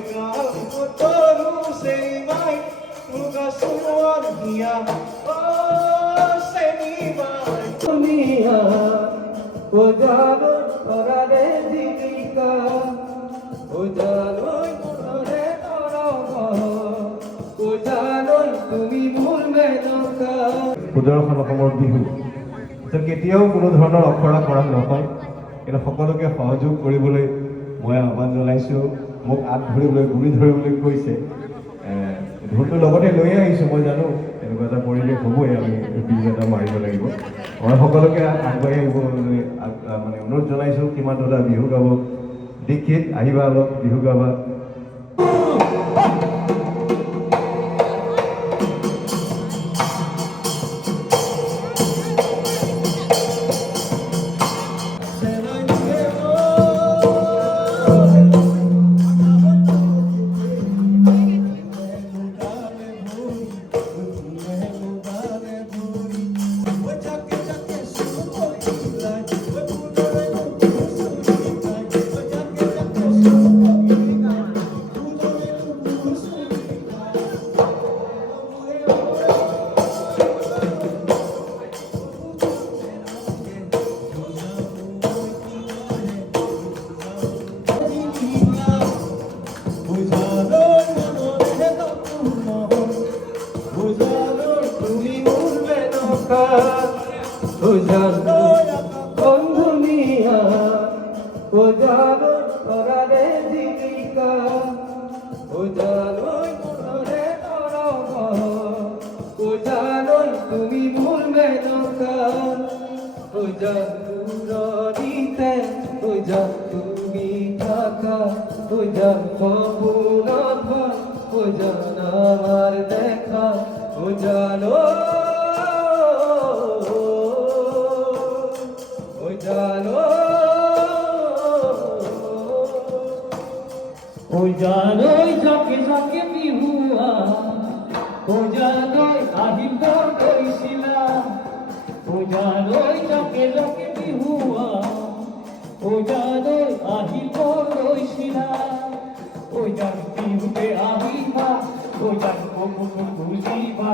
kawi motoru seni mai muga suan hiya oh seni mai dunia ojalo torare divika ojalo torare torama ojalo tumi bhulbe na সুদৰ্শন অসমৰ বিহু কেতিয়াও কোনো ধৰণৰ অখৰা কৰা নহয় কিন্তু সকলোকে সহযোগ কৰিবলৈ মই আহ্বান জনাইছোঁ মোক আগ ধৰিবলৈ গুৰি ধৰিবলৈ কৈছে ঢোলটো লগতে লৈয়ে আহিছোঁ মই জানো এনেকুৱা এটা পৰিৱেশ হ'বই আমি বিহু এটা মাৰিব লাগিব মই সকলোকে আগবাঢ়ি আহিবলৈ মানে অনুৰোধ জনাইছোঁ কিমান এটা বিহু গাব দীক্ষিত আহিবা অলপ বিহু গাবা বন্ধুনিয়া ওজালো তোরারে জীবিকা ওজালো তোরে তরবা ওজালো তুমি ভুলবে না ওজা দূরদিতে ওজা তুমি থাকা ওজা কবুল ওজা আমার দেখা ওজালো ওজানোই ঝকে ঝকে বিহুয়া ওজানোই আহিব গৈছিলা ওজানোই ঝকে ঝকে বিহুয়া ওজানোই আহিব গৈছিলা ওজান বিহুতে আহিবা ওজান কবুল বুজিবা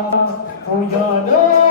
ওজানোই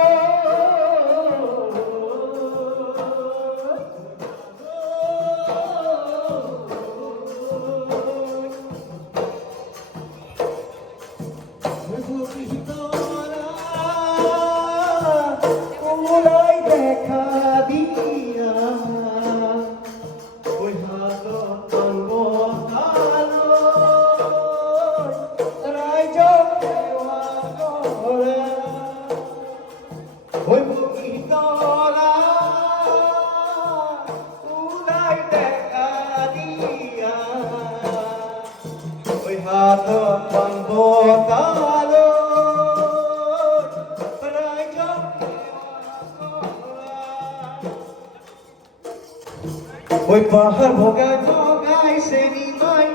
Oi pahar bhogai bhogai seni mai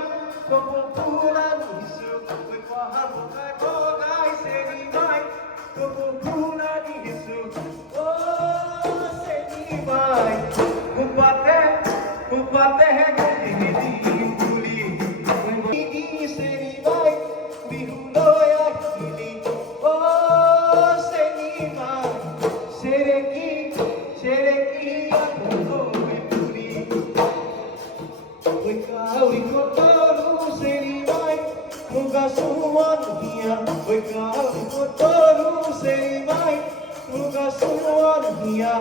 kopul puran isu oi pahar bhogai bhogai seni mai kopul puran isu oh seni mai kupate hai dili puli di seni mai bihu loya hili oh seni mai sereki kawi motoru seni mai muga suan hiya oi kawi motoru seni mai muga suan hiya